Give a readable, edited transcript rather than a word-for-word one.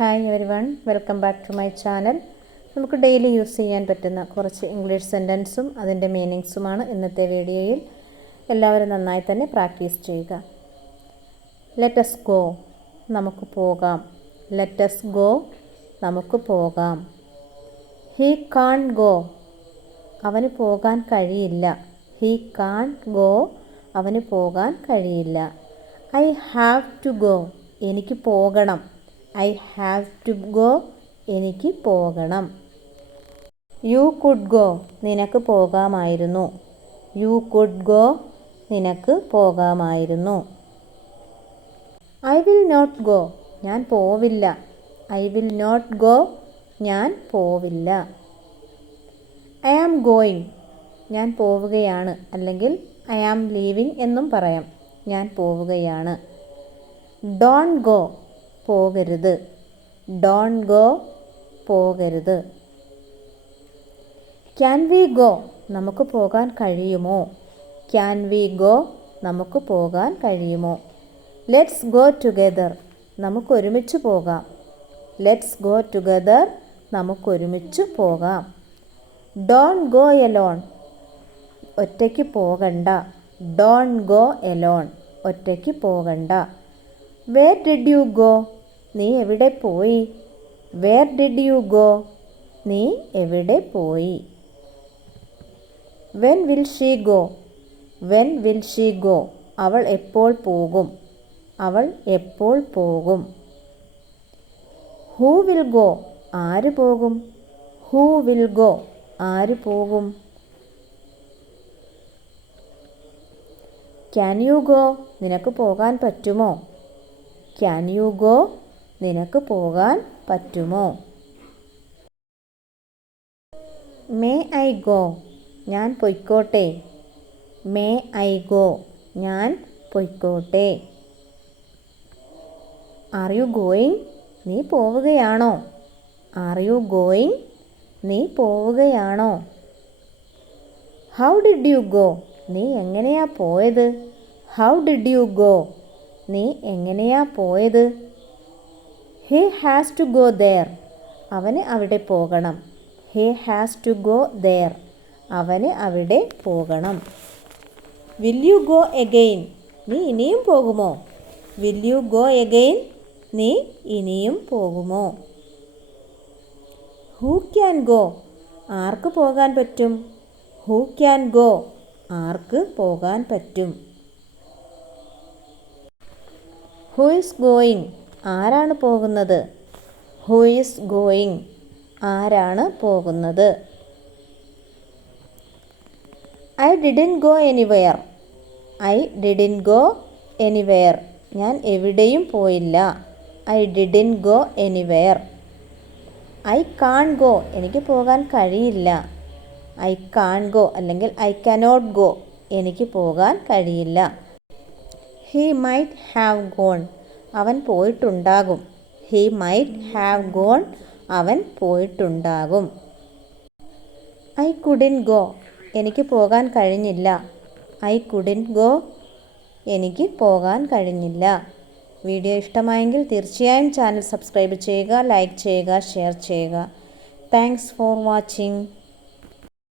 Hi everyone, welcome back to my channel. നമുക്ക് daily use ചെയ്യാൻ പറ്റുന്ന കുറച്ച് ഇംഗ്ലീഷ് സെൻറ്റൻസും അതിൻ്റെ മീനിങ്സുമാണ് ഇന്നത്തെ വീഡിയോയിൽ. എല്ലാവരും നന്നായി തന്നെ പ്രാക്ടീസ് ചെയ്യുക. ലെറ്റ് us ഗോ, നമുക്ക് പോകാം. ലെറ്റ് us ഗോ, നമുക്ക് പോകാം. ഹീ കാൺറ്റ് ഗോ, അവന് പോകാൻ കഴിയില്ല. ഹീ കാൺറ്റ് ഗോ, അവന് പോകാൻ കഴിയില്ല. ഐ ഹാവ് ടു ഗോ, എനിക്ക് പോകണം. ഐ ഹാവ് ടു ഗോ, എനിക്ക് പോകണം. യു കുഡ് ഗോ, നിനക്ക് പോകാമായിരുന്നു. യു കുഡ് ഗോ, നിനക്ക് പോകാമായിരുന്നു. ഐ വിൽ നോട്ട് ഗോ, ഞാൻ പോവില്ല. ഐ വിൽ നോട്ട് ഗോ, ഞാൻ പോവില്ല. ഐ ആം ഗോയിങ്, ഞാൻ പോവുകയാണ്, അല്ലെങ്കിൽ ഐ ആം ലീവിങ് എന്നും പറയാം. ഞാൻ പോവുകയാണ്. ഡോണ്ട് ഗോ, പോകരുത്. ഡോണ്ട് ഗോ, പോകരുത്. ക്യാൻ വി ഗോ, നമുക്ക് പോകാൻ കഴിയുമോ. ക്യാൻ വി ഗോ, നമുക്ക് പോകാൻ കഴിയുമോ. ലെറ്റ്സ് ഗോ ടുഗെദർ, നമുക്കൊരുമിച്ച് പോകാം. ലെറ്റ്സ് ഗോ ടുഗെദർ, നമുക്കൊരുമിച്ച് പോകാം. ഡോണ്ട് ഗോ എലോൺ, ഒറ്റയ്ക്ക് പോകണ്ട. ഡോണ്ട് ഗോ എലോൺ, ഒറ്റയ്ക്ക് പോകണ്ട. വേർ ഡിഡ് യു ഗോ, നീ എവിടെ പോയി. വേർ ഡിഡ് യു ഗോ, നീ എവിടെ പോയി. When will she go, when will she go, അവൾ എപ്പോൾ പോകും. അവൾ എപ്പോൾ പോകും. ഹൂ വിൽ ഗോ, ആര് പോകും. ഹൂ വിൽ ഗോ, ആര് പോകും. ക്യാൻ യു ഗോ, നിനക്ക് പോകാൻ പറ്റുമോ. ക്യാൻ യു ഗോ, നിനക്ക് പോകാൻ പറ്റുമോ. മേ ഐ ഗോ, ഞാൻ പൊയ്ക്കോട്ടെ. മേ ഐ ഗോ, ഞാൻ പൊയ്ക്കോട്ടെ. ആർ യു ഗോയിങ്, നീ പോവുകയാണോ. ആർ യു ഗോയിങ്, നീ പോവുകയാണോ. ഹൗ ഡിഡ് യു ഗോ, നീ എങ്ങനെയാ പോയത്. ഹൗ ഡിഡ് യു ഗോ, നീ എങ്ങനെയാ പോയത്. He has to go there, അവന് അവിടെ പോകണം. He has to go there, അവന് അവിടെ പോകണം. വിൽ യു ഗോ എഗെയിൻ, നീ ഇനിയും പോകുമോ. വിൽ യു ഗോ എഗെയിൻ, നീ ഇനിയും പോകുമോ. ഹൂ ക്യാൻ ഗോ, ആർക്ക് പോകാൻ പറ്റും. ഹൂ ക്യാൻ ഗോ, ആർക്ക് പോകാൻ പറ്റും. ഹൂ ഈസ് ഗോയിങ്, ആരാണ് പോകുന്നത്. ഹൂ ഈസ് ഗോയിങ്, ആരാണ് പോകുന്നത്. I didn't go anywhere, I didn't go anywhere, ഞാൻ എവിടെയും പോയില്ല. I didn't go anywhere. I can't go, എനിക്ക് പോകാൻ കഴിയില്ല. ഐ കാൺ ഗോ, അല്ലെങ്കിൽ ഐ കനോട്ട് ഗോ, എനിക്ക് പോകാൻ കഴിയില്ല. ഹി മൈറ്റ് ഹാവ് ഗോൺ, അവൻ പോയിട്ടുണ്ടാകും. ഹി മൈറ്റ് ഹാവ് ഗോൺ, അവൻ പോയിട്ടുണ്ടാകും. ഐ കുഡിൻറ്റ് ഗോ, എനിക്ക് പോകാൻ കഴിഞ്ഞില്ല. ഐ കുഡിൻറ്റ് ഗോ, എനിക്ക് പോകാൻ കഴിഞ്ഞില്ല. വീഡിയോ ഇഷ്ടമായെങ്കിൽ തീർച്ചയായും ചാനൽ സബ്സ്ക്രൈബ് ചെയ്യുക, ലൈക്ക് ചെയ്യുക, ഷെയർ ചെയ്യുക. Thanks for watching.